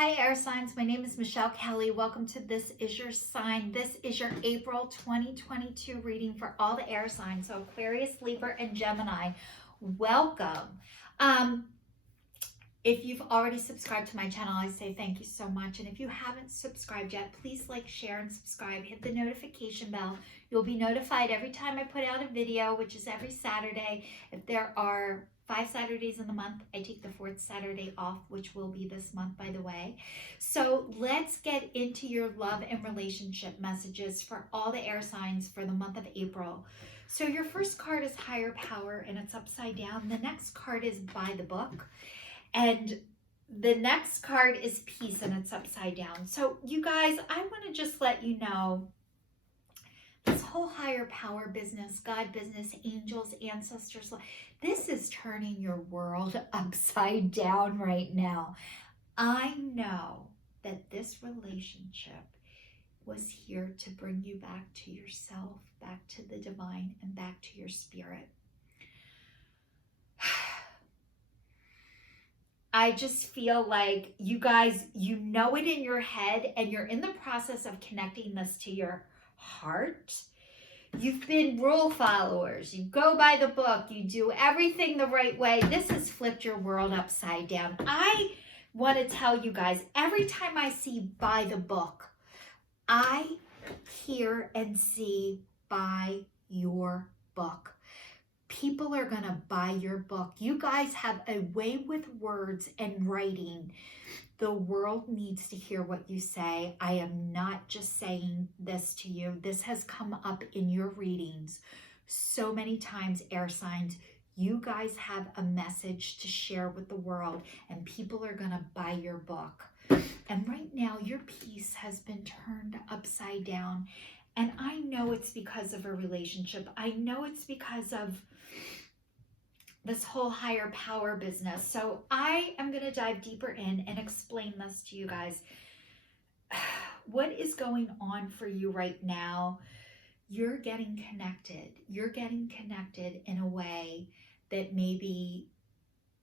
Hi air signs, my name is Michelle Kelly. Welcome to This Is Your Sign. This is your April 2022 reading for all the air signs. So Aquarius, Libra, and Gemini. Welcome. If you've already subscribed to my channel, I say thank you so much. And if you haven't subscribed yet, please like, share, and subscribe. Hit the notification bell. You'll be notified every time I put out a video, which is every Saturday. If there are 5 Saturdays in the month, I take the 4th Saturday off, which will be this month, by the way. So let's get into your love and relationship messages for all the air signs for the month of April. So your first card is Higher Power, and it's upside down. The next card is By the Book. And the next card is Peace, and it's upside down. So you guys, I want to just let you know, this whole higher power business, God business, angels, ancestors, this is turning your world upside down right now. I know that this relationship was here to bring you back to yourself, back to the divine, and back to your spirit. I just feel like you guys, you know it in your head, and you're in the process of connecting this to your heart. You've been rule followers. You go by the book. You do everything the right way. This has flipped your world upside down. I want to tell you guys, every time I see By the Book, I hear and see Buy Your Book. People are going to buy your book. You guys have a way with words and writing. The world needs to hear what you say. I am not just saying this to you. This has come up in your readings so many times, air signs. You guys have a message to share with the world, and people are going to buy your book. And right now, your peace has been turned upside down. And I know it's because of a relationship. I know it's because of this whole higher power business. So I am going to dive deeper in and explain this to you guys. What is going on for you right now? You're getting connected. You're getting connected in a way that maybe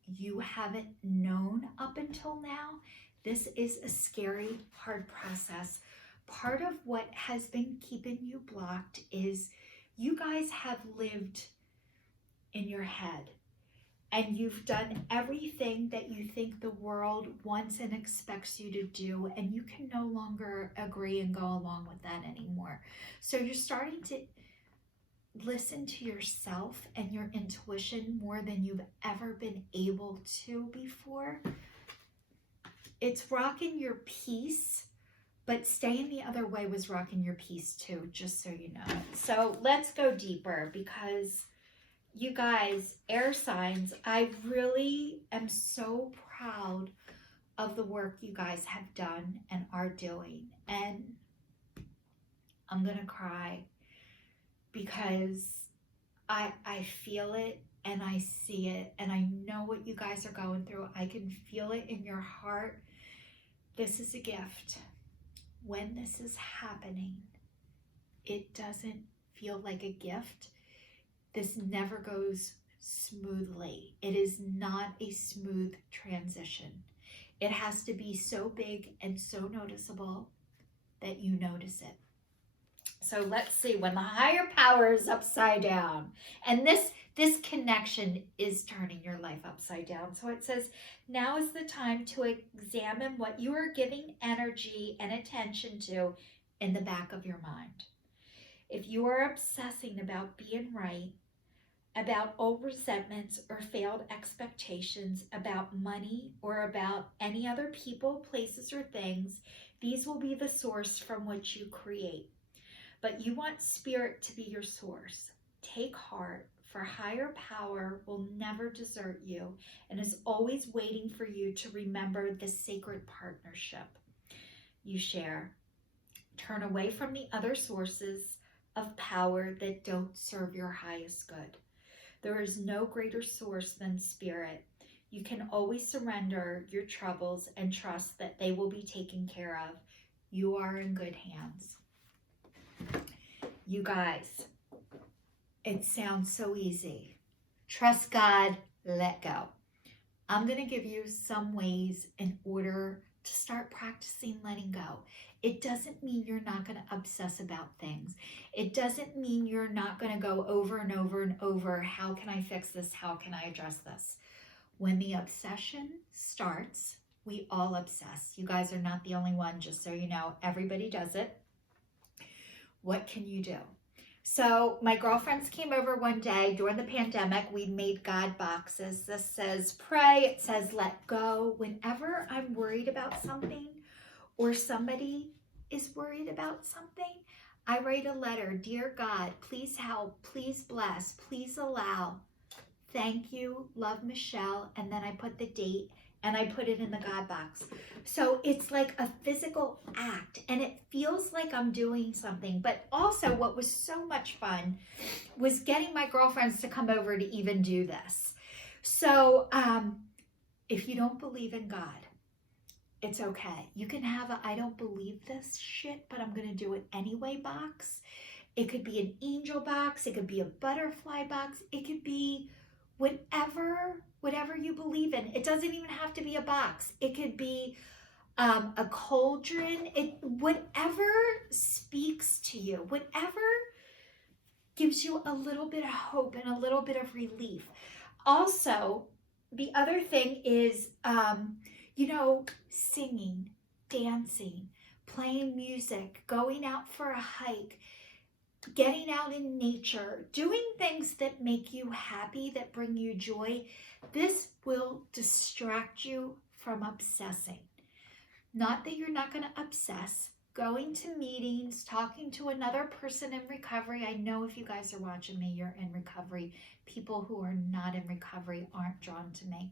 you haven't known up until now. This is a scary, hard process. Part of what has been keeping you blocked is you guys have lived in your head, and you've done everything that you think the world wants and expects you to do, and you can no longer agree and go along with that anymore. So you're starting to listen to yourself and your intuition more than you've ever been able to before. It's rocking your peace, but staying the other way was rocking your peace too, just so you know. So let's go deeper, because you guys, air signs, I really am so proud of the work you guys have done and are doing. And I'm going to cry because I feel it and I see it, and I know what you guys are going through. I can feel it in your heart. This is a gift. When this is happening, it doesn't feel like a gift. This never goes smoothly. It is not a smooth transition. It has to be so big and so noticeable that you notice it. So let's see, when the higher power is upside down, and this connection is turning your life upside down. So it says, now is the time to examine what you are giving energy and attention to in the back of your mind. If you are obsessing about being right, about old resentments or failed expectations, about money, or about any other people, places, or things, these will be the source from which you create. But you want spirit to be your source. Take heart, for higher power will never desert you and is always waiting for you to remember the sacred partnership you share. Turn away from the other sources of power that don't serve your highest good. There is no greater source than spirit. You can always surrender your troubles and trust that they will be taken care of. You are in good hands. You guys, it sounds so easy. Trust God, let go. I'm going to give you some ways in order to start practicing letting go. It doesn't mean you're not going to obsess about things. It doesn't mean you're not going to go over and over and over, how can I fix this? How can I address this? When the obsession starts, we all obsess. You guys are not the only one, just so you know. Everybody does it. What can you do? So my girlfriends came over one day during the pandemic. We made God boxes. This says pray. It says let go. Whenever I'm worried about something or somebody is worried about something, I write a letter. Dear God, please help, please bless, please allow. Thank you, love, Michelle. And then I put the date and I put it in the God box. So it's like a physical act and it feels like I'm doing something. But also what was so much fun was getting my girlfriends to come over to even do this. So if you don't believe in God, it's okay. You can have a I don't believe this shit, but I'm going to do it anyway box. It could be an angel box. It could be a butterfly box. It could be whatever you believe in. It doesn't even have to be a box. It could be a cauldron. Whatever speaks to you, whatever gives you a little bit of hope and a little bit of relief. Also, the other thing is, singing, dancing, playing music, going out for a hike, getting out in nature, doing things that make you happy, that bring you joy. This will distract you from obsessing. Not that you're not going to obsess. Going to meetings, talking to another person in recovery. I know if you guys are watching me, you're in recovery. People who are not in recovery aren't drawn to me.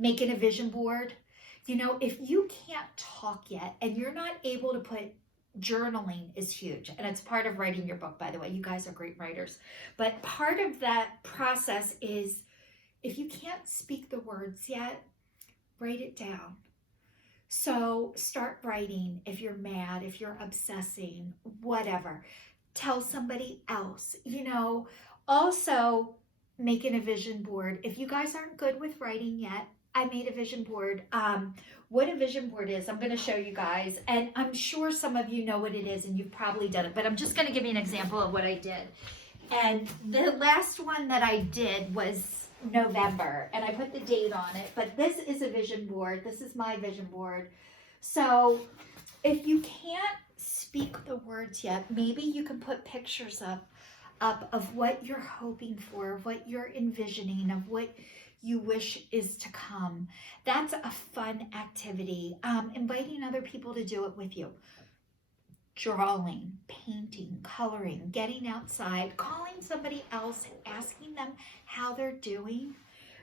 Making a vision board. If you can't talk yet and you're not able to put journaling is huge, and it's part of writing your book, by the way. You guys are great writers, but part of that process is, if you can't speak the words yet, write it down. So start writing. If you're mad, if you're obsessing, whatever, tell somebody else. Also making a vision board. If you guys aren't good with writing yet, I made a vision board. What a vision board is, I'm going to show you guys, and I'm sure some of you know what it is and you've probably done it, but I'm just going to give you an example of what I did. And the last one that I did was November, and I put the date on it, but this is a vision board. This is my vision board. So if you can't speak the words yet, maybe you can put pictures up of what you're hoping for, of what you're envisioning, of what you wish is to come. That's a fun activity. Inviting other people to do it with you. Drawing, painting, coloring, getting outside, calling somebody else, asking them how they're doing.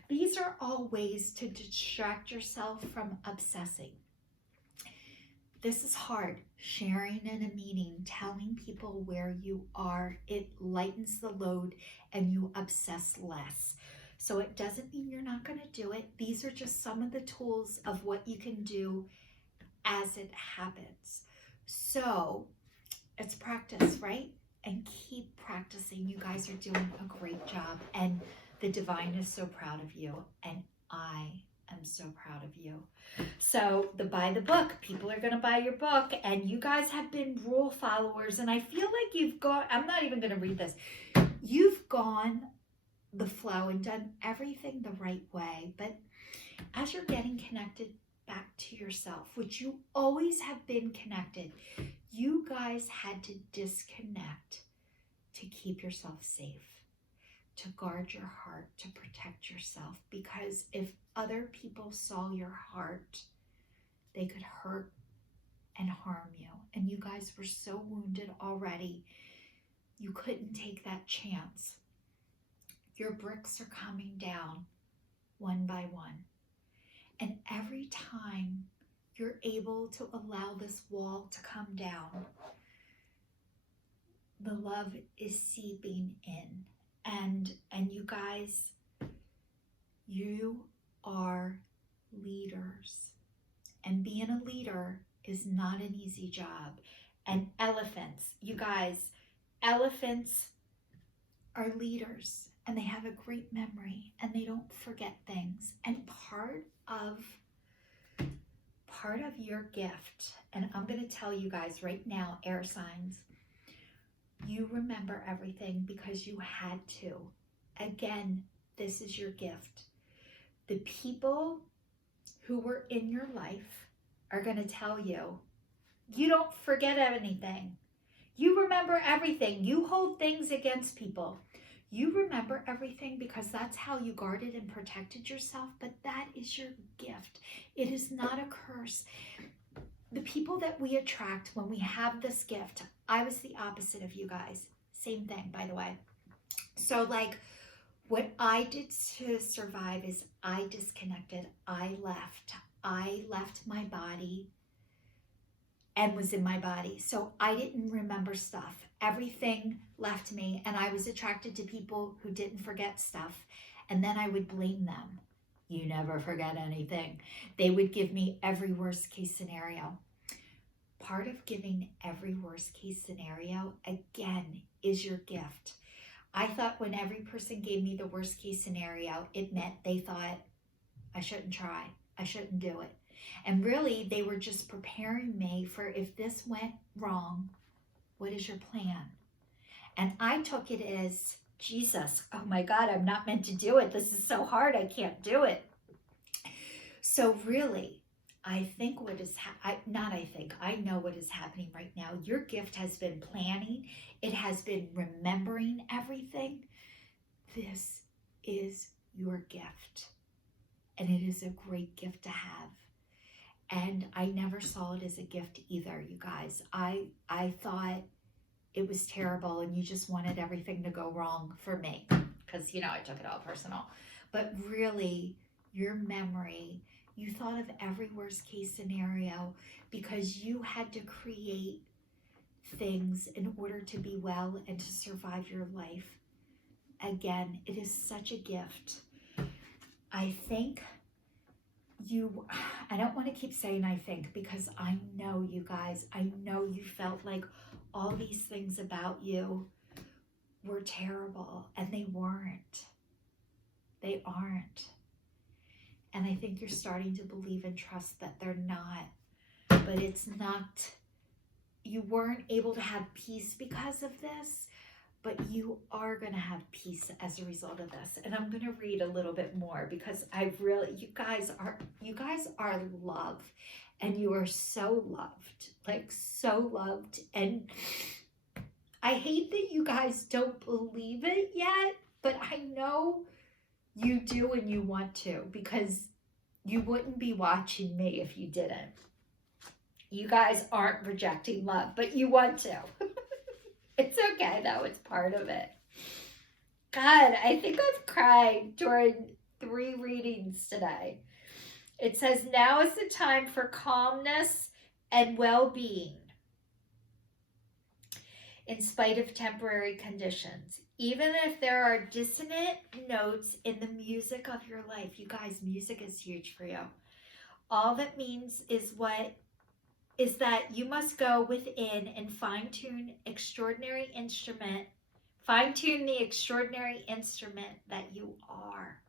These are all ways to distract yourself from obsessing. This is hard. Sharing in a meeting, telling people where you are, it lightens the load and you obsess less. So it doesn't mean you're not going to do it. These are just some of the tools of what you can do as it happens. So it's practice, right? And keep practicing. You guys are doing a great job. And the divine is so proud of you. And I am so proud of you. So buy the book. People are going to buy your book. And you guys have been rule followers. And I feel like you've gone, I'm not even going to read this. You've gone the flow and done everything the right way. But as you're getting connected back to yourself, which you always have been connected, you guys had to disconnect to keep yourself safe, to guard your heart, to protect yourself. Because if other people saw your heart, they could hurt and harm you. And you guys were so wounded already, you couldn't take that chance. Your bricks are coming down one by one. And every time you're able to allow this wall to come down, the love is seeping in. And you guys, you are leaders. And being a leader is not an easy job. And elephants, you guys, elephants are leaders. And they have a great memory and they don't forget things. And part part of your gift, and I'm going to tell you guys right now, air signs, you remember everything because you had to. Again, this is your gift. The people who were in your life are going to tell you, you don't forget anything. You remember everything. You hold things against people. You remember everything because that's how you guarded and protected yourself, but that is your gift. It is not a curse. The people that we attract when we have this gift, I was the opposite of you guys. Same thing, by the way. So like what I did to survive is I disconnected. I left my body and was in my body. So I didn't remember stuff. Everything left me, and I was attracted to people who didn't forget stuff. And then I would blame them. You never forget anything. They would give me every worst case scenario. Part of giving every worst case scenario, again, is your gift. I thought when every person gave me the worst case scenario, it meant they thought, I shouldn't try. I shouldn't do it. And really, they were just preparing me for if this went wrong, what is your plan? And I took it as, Jesus, oh my God, I'm not meant to do it. This is so hard. I can't do it. So really, I think what is, I know what is happening right now. Your gift has been planning. It has been remembering everything. This is your gift. And it is a great gift to have. And I never saw it as a gift either, you guys. I thought it was terrible and you just wanted everything to go wrong for me because, you know, I took it all personal. But really, your memory, you thought of every worst case scenario because you had to create things in order to be well and to survive your life. Again, it is such a gift. I think I don't want to keep saying I think because I know you guys, I know you felt like all these things about you were terrible and they weren't. They aren't. And I think you're starting to believe and trust that they're not. But it's not, you weren't able to have peace because of this, but you are going to have peace as a result of this. And I'm going to read a little bit more because you guys are loved and you are so loved, like so loved. And I hate that you guys don't believe it yet, but I know you do and you want to because you wouldn't be watching me if you didn't. You guys aren't projecting love, but you want to. It's okay though, it's part of it. God, I think I've cried during 3 readings today. It says, now is the time for calmness and well-being in spite of temporary conditions. Even if there are dissonant notes in the music of your life. You guys, music is huge for you. All that means is that you must go within and fine-tune the extraordinary instrument that you are.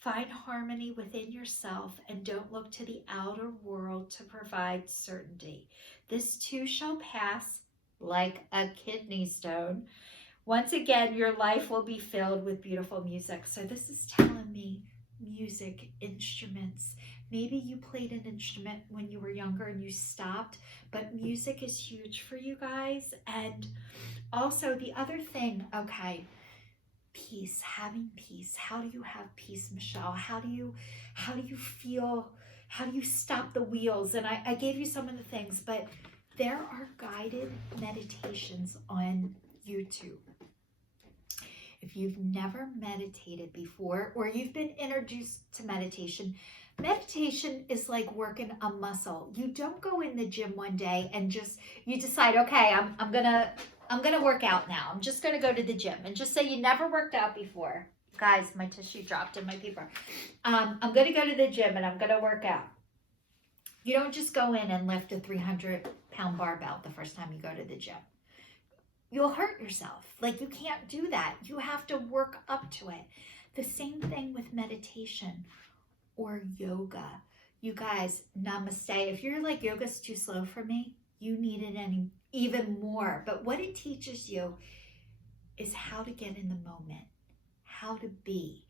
Find harmony within yourself and don't look to the outer world to provide certainty. This too shall pass like a kidney stone. Once again, your life will be filled with beautiful music. So this is telling me music, instruments. Maybe you played an instrument when you were younger and you stopped, but music is huge for you guys. And also the other thing, okay, peace, having peace. How do you have peace, Michelle? How do you feel? How do you stop the wheels? And I gave you some of the things, but there are guided meditations on YouTube. If you've never meditated before or you've been introduced to meditation, meditation is like working a muscle. You don't go in the gym one day and you decide, okay, I'm gonna work out now. I'm just gonna go to the gym, and just say you never worked out before. Guys, my tissue dropped in my paper. I'm gonna go to the gym and I'm gonna work out. You don't just go in and lift a 300-pound barbell the first time you go to the gym. You'll hurt yourself. Like, you can't do that. You have to work up to it. The same thing with meditation or yoga. You guys, namaste. If you're like, yoga's too slow for me, you need it even more. But what it teaches you is how to get in the moment, how to be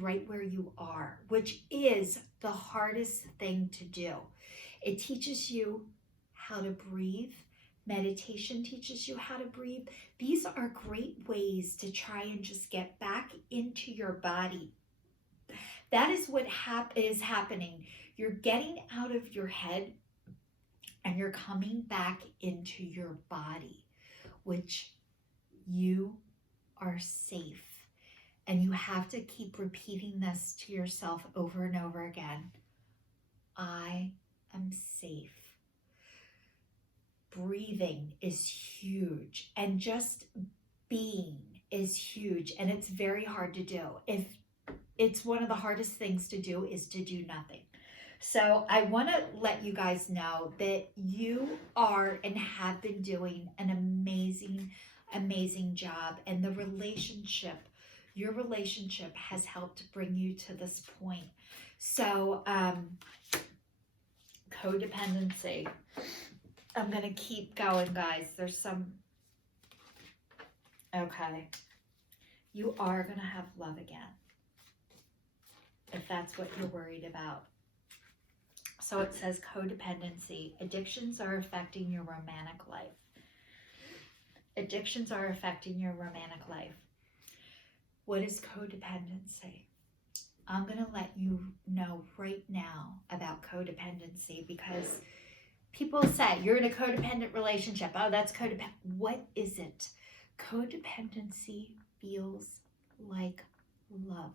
right where you are, which is the hardest thing to do. It teaches you how to breathe. Meditation teaches you how to breathe. These are great ways to try and just get back into your body. That is what is happening. You're getting out of your head and you're coming back into your body, which you are safe. And you have to keep repeating this to yourself over and over again. I am safe. Breathing is huge, and just being is huge, and it's very hard to do. If it's one of the hardest things to do is to do nothing. So I want to let you guys know that you are and have been doing an amazing job, and your relationship has helped bring you to this point. So codependency. I'm going to keep going, guys. There's some... Okay. You are going to have love again, if that's what you're worried about. So it says codependency. Addictions are affecting your romantic life. Addictions are affecting your romantic life. What is codependency? I'm going to let you know right now about codependency, because people say you're in a codependent relationship. Oh, that's codependent. What is it? Codependency feels like love.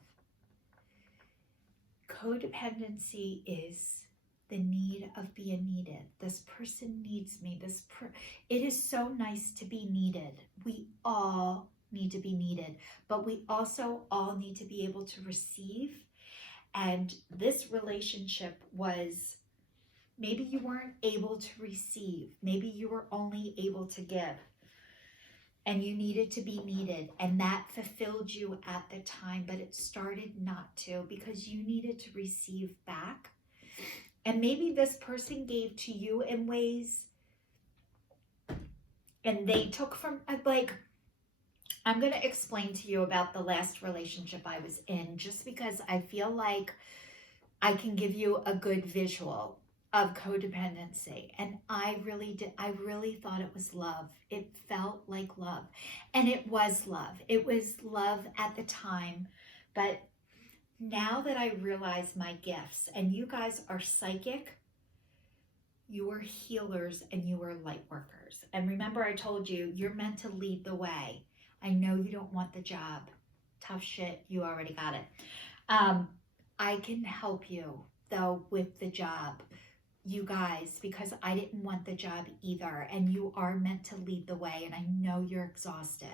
Codependency is the need of being needed. This person needs me. It is so nice to be needed. We all need to be needed, but we also all need to be able to receive. And this relationship was, maybe you weren't able to receive. Maybe you were only able to give. And you needed to be needed. And that fulfilled you at the time, but it started not to, because you needed to receive back. And maybe this person gave to you in ways, and they took from, like, I'm going to explain to you about the last relationship I was in, just because I feel like I can give you a good visual of codependency. And I really thought it was love. It felt like love. And it was love. It was love at the time. But now that I realize my gifts, and you guys are psychic, you are healers, and you are light workers. And remember, I told you, you're meant to lead the way. I know you don't want the job. Tough shit, you already got it. I can help you, though, with the job, you guys, because I didn't want the job either. And you are meant to lead the way, and I know you're exhausted.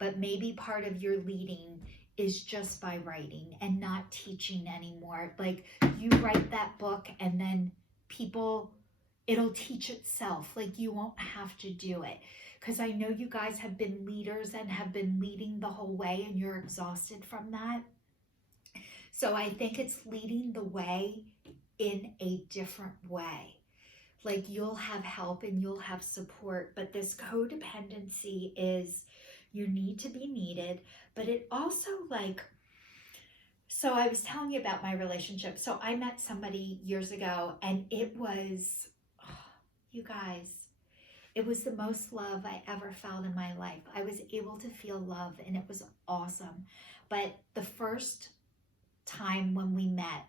But maybe part of your leading is just by writing and not teaching anymore. Like, you write that book, and then it'll teach itself. Like, you won't have to do it. Because I know you guys have been leaders and have been leading the whole way, and you're exhausted from that. So I think it's leading the way in a different way. Like, you'll have help and you'll have support, but this codependency is, you need to be needed, but it also, like, so I was telling you about my relationship. So I met somebody years ago, and it was, you guys, it was the most love I ever felt in my life. I was able to feel love, and it was awesome. But the first time when we met,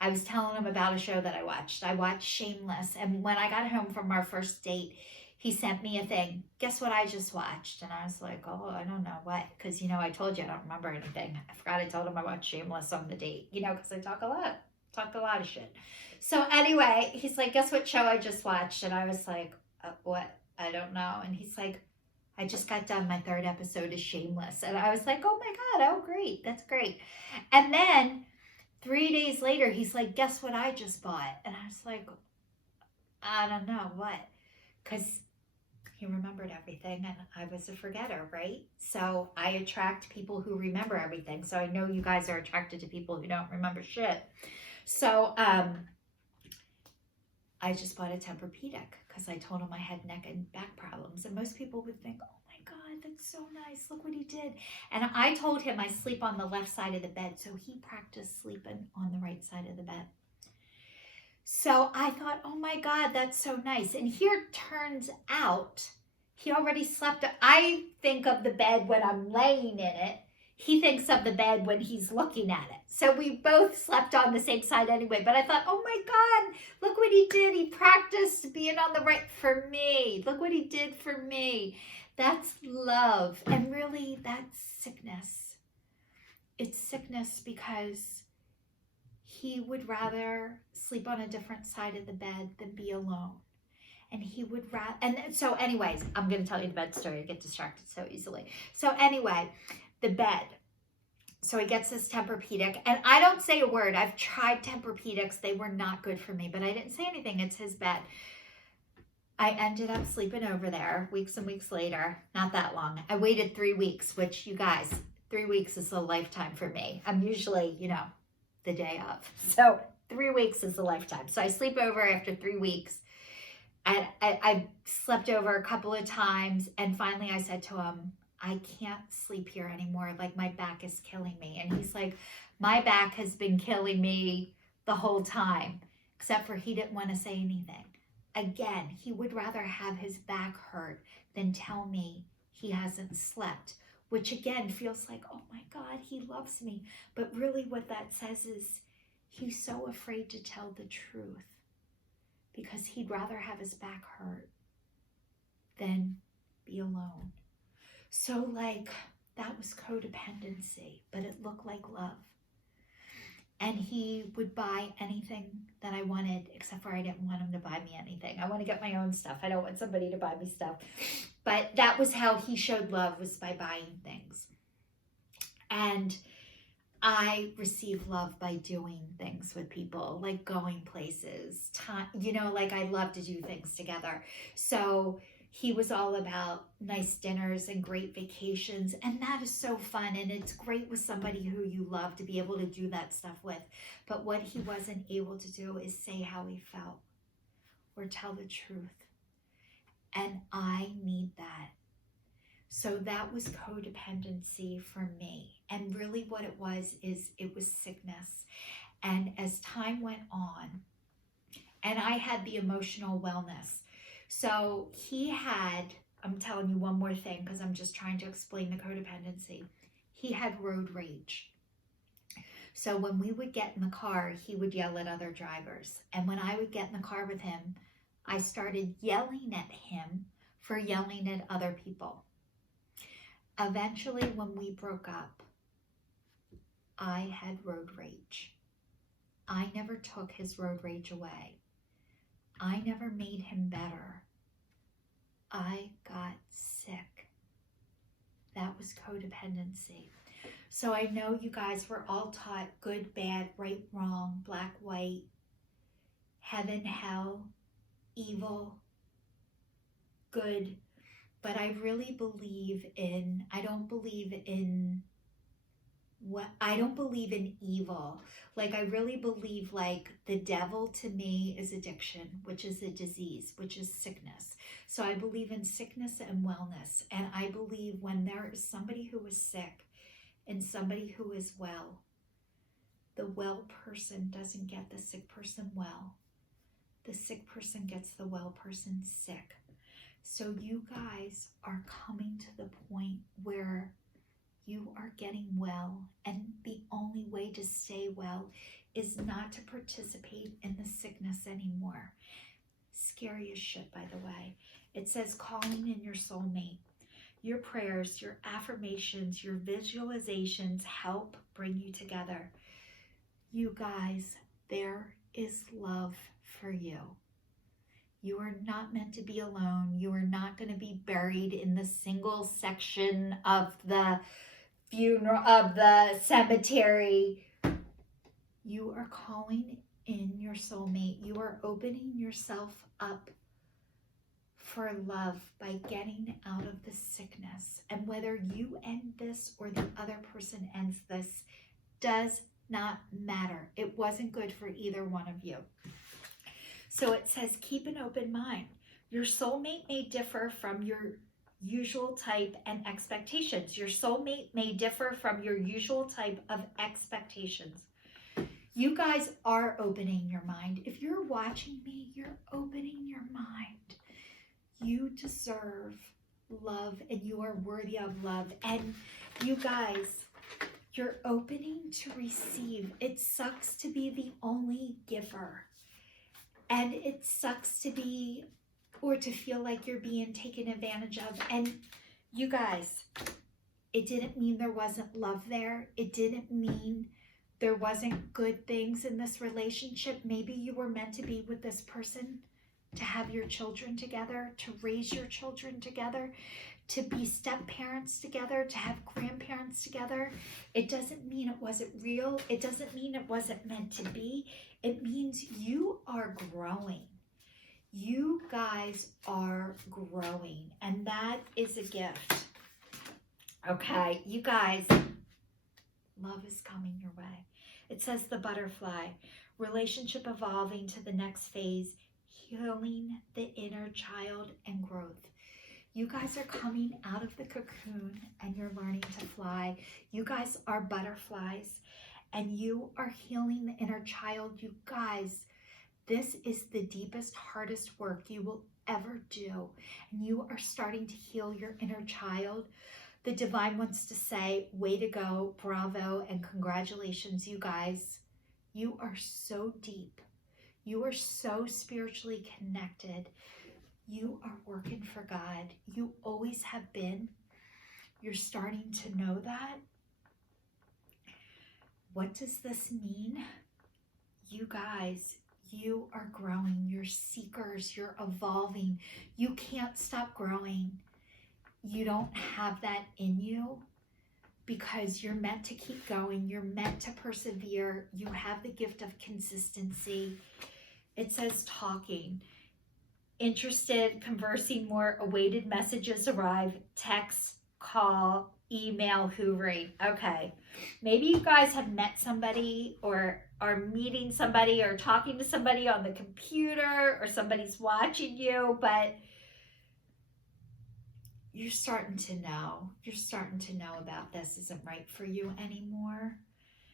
I was telling him about a show that I watched. I watched Shameless, and when I got home from our first date, he sent me a thing. Guess what I just watched? And I was like, oh, I don't know what, because, you know, I told you I don't remember anything. I forgot I told him I watched Shameless on the date, you know, because I talked a lot of shit. So anyway, he's like, guess what show I just watched? And I was like, what? I don't know. And he's like, I just got done. My 3rd episode is Shameless. And I was like, oh my God, oh great. That's great. And then 3 days later, he's like, guess what I just bought? And I was like, I don't know what. Because he remembered everything, and I was a forgetter, right? So I attract people who remember everything. So I know you guys are attracted to people who don't remember shit. So I just bought a Tempur-Pedic because I told him I had neck and back problems. And most people would think, oh my God, that's so nice. Look what he did. And I told him I sleep on the left side of the bed. So he practiced sleeping on the right side of the bed. So I thought, oh my God, that's so nice. And here turns out he already slept. I think of the bed when I'm laying in it. He thinks of the bed when he's looking at it. So we both slept on the same side anyway. But I thought, oh my God, look what he did. He practiced being on the right for me. Look what he did for me. That's love. And really, that's sickness. It's sickness because he would rather sleep on a different side of the bed than be alone. And he would rather, and so anyways, I'm going to tell you the bed story. I get distracted so easily. So anyway, the bed. So he gets this Tempur-Pedic, and I don't say a word. I've tried Tempur-Pedics. They were not good for me, but I didn't say anything. It's his bed. I ended up sleeping over there weeks and weeks later. Not that long. I waited 3 weeks, which you guys, 3 weeks is a lifetime for me. I'm usually, the day of. So 3 weeks is a lifetime. So I sleep over after 3 weeks. And I slept over a couple of times. And finally I said to him, I can't sleep here anymore. Like, my back is killing me. And he's like, my back has been killing me the whole time. Except for he didn't want to say anything. Again, he would rather have his back hurt than tell me he hasn't slept. Which again feels like, oh my God, he loves me. But really what that says is he's so afraid to tell the truth. Because he'd rather have his back hurt than be alone. So that was codependency, but it looked like love. And he would buy anything that I wanted, except for I didn't want him to buy me anything. I want to get my own stuff. I don't want somebody to buy me stuff. But that was how he showed love, was by buying things. And I receive love by doing things with people, like going places, I love to do things together. So he was all about nice dinners and great vacations. And that is so fun. And it's great with somebody who you love to be able to do that stuff with. But what he wasn't able to do is say how he felt or tell the truth. And I need that. So that was codependency for me. And really what it was is it was sickness. And as time went on, and I had the emotional wellness. So he had, I'm telling you one more thing because I'm just trying to explain the codependency. He had road rage. So when we would get in the car, he would yell at other drivers. And when I would get in the car with him, I started yelling at him for yelling at other people. Eventually, when we broke up, I had road rage. I never took his road rage away. I never made him better. I got sick. That was codependency. So I know you guys were all taught good, bad, right, wrong, black, white, heaven, hell, evil, good. But I really believe in, I don't believe in evil. I really believe the devil to me is addiction, which is a disease, which is sickness. So I believe in sickness and wellness. And I believe when there is somebody who is sick and somebody who is well, the well person doesn't get the sick person well. The sick person gets the well person sick. So you guys are coming to the point where you are getting well, and the only way to stay well is not to participate in the sickness anymore. Scary as shit, by the way. It says calling in your soulmate. Your prayers, your affirmations, your visualizations help bring you together. You guys, there is love for you. You are not meant to be alone. You are not going to be buried in the single section of the funeral, of the cemetery. You are calling in your soulmate. You are opening yourself up for love by getting out of the sickness. And whether you end this or the other person ends this does not matter. It wasn't good for either one of you. So it says, keep an open mind. Your soulmate may differ from your usual type and expectations. Your soulmate may differ from your usual type of expectations. You guys are opening your mind. If you're watching me, you're opening your mind. You deserve love and you are worthy of love. And you guys, you're opening to receive. It sucks to be the only giver. And it sucks to be, or to feel like you're being taken advantage of. And you guys, it didn't mean there wasn't love there. It didn't mean there wasn't good things in this relationship. Maybe you were meant to be with this person, to have your children together, to raise your children together, to be step parents together, to have grandparents together. It doesn't mean it wasn't real. It doesn't mean it wasn't meant to be. It means you are growing. You guys are growing, and that is a gift. Okay, you guys, love is coming your way. It says the butterfly, relationship evolving to the next phase, healing the inner child and growth. You guys are coming out of the cocoon and you're learning to fly. You guys are butterflies and you are healing the inner child. You guys, this is the deepest, hardest work you will ever do. And you are starting to heal your inner child. The divine wants to say, way to go, bravo, and congratulations, you guys. You are so deep. You are so spiritually connected. You are working for God. You always have been. You're starting to know that. What does this mean? You guys, you are growing. You're seekers. You're evolving. You can't stop growing. You don't have that in you because you're meant to keep going. You're meant to persevere. You have the gift of consistency. It says talking. Interested, conversing more, awaited messages arrive, text, call, email, hoovering. Okay, maybe you guys have met somebody or are meeting somebody or talking to somebody on the computer or somebody's watching you, but you're starting to know. You're starting to know about this isn't right for you anymore.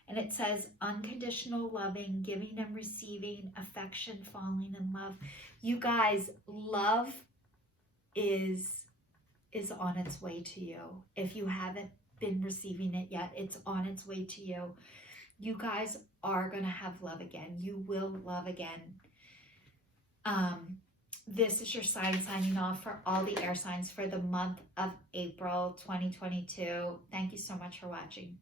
And it says unconditional loving, giving and receiving, affection, falling in love. You guys, love is on its way to you. If you haven't been receiving it yet, it's on its way to you. You guys are going to have love again. You will love again. This is your sign signing off for all the air signs for the month of April 2022. Thank you so much for watching.